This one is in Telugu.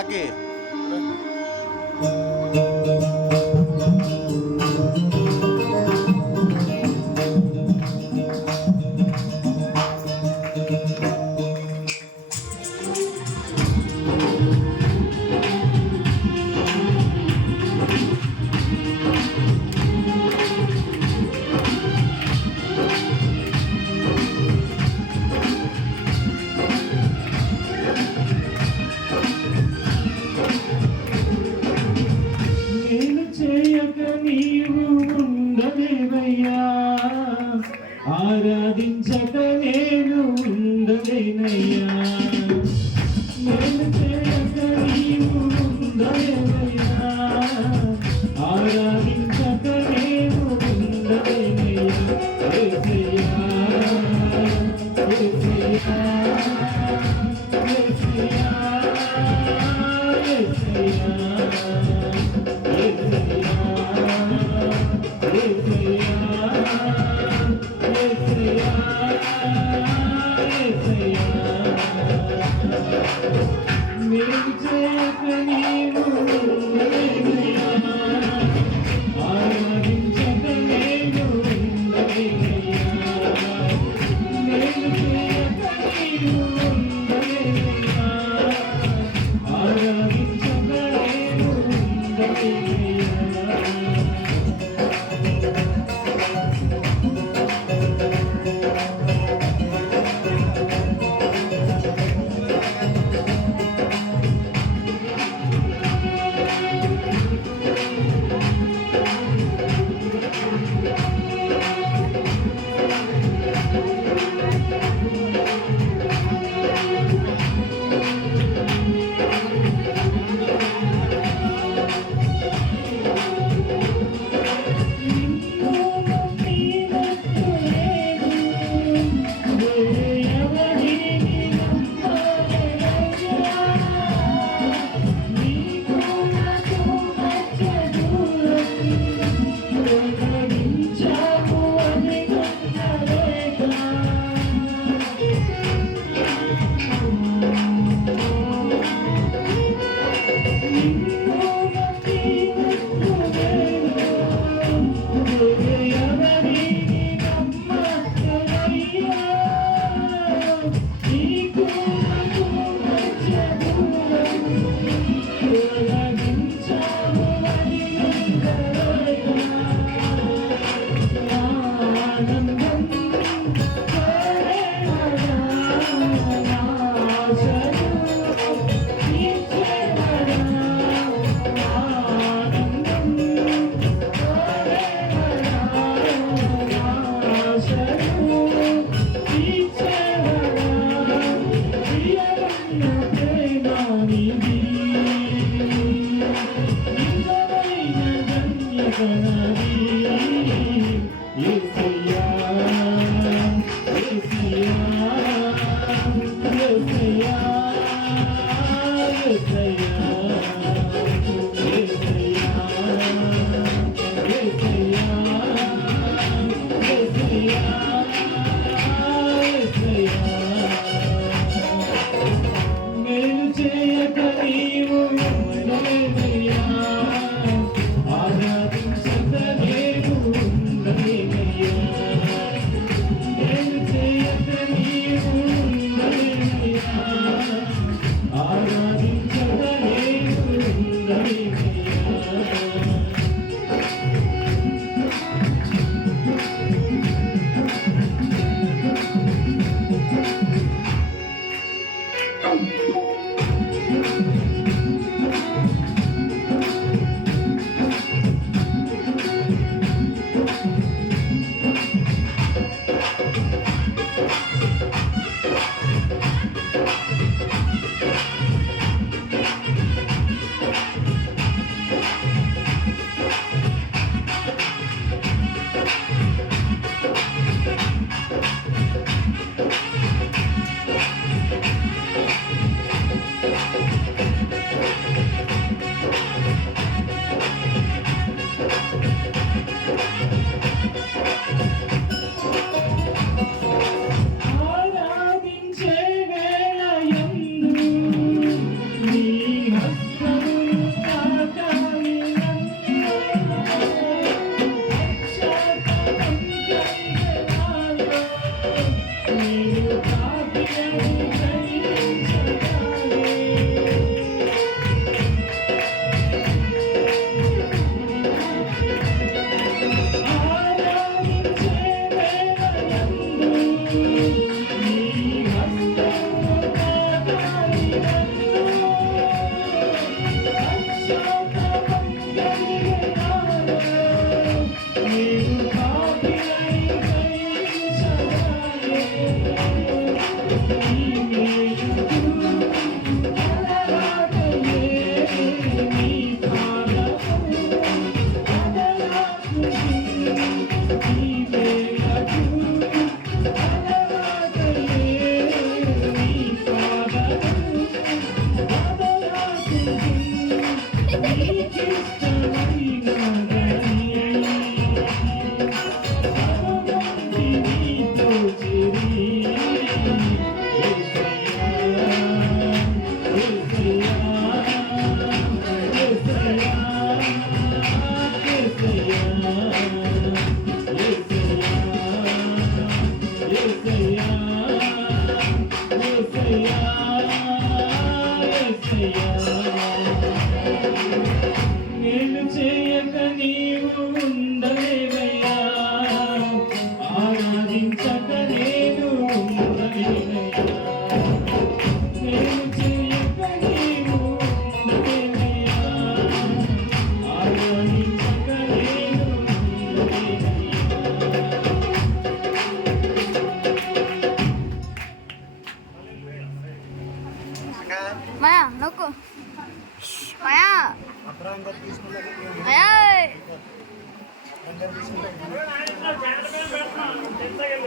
aqui. Yeah. Thank you. Thank you.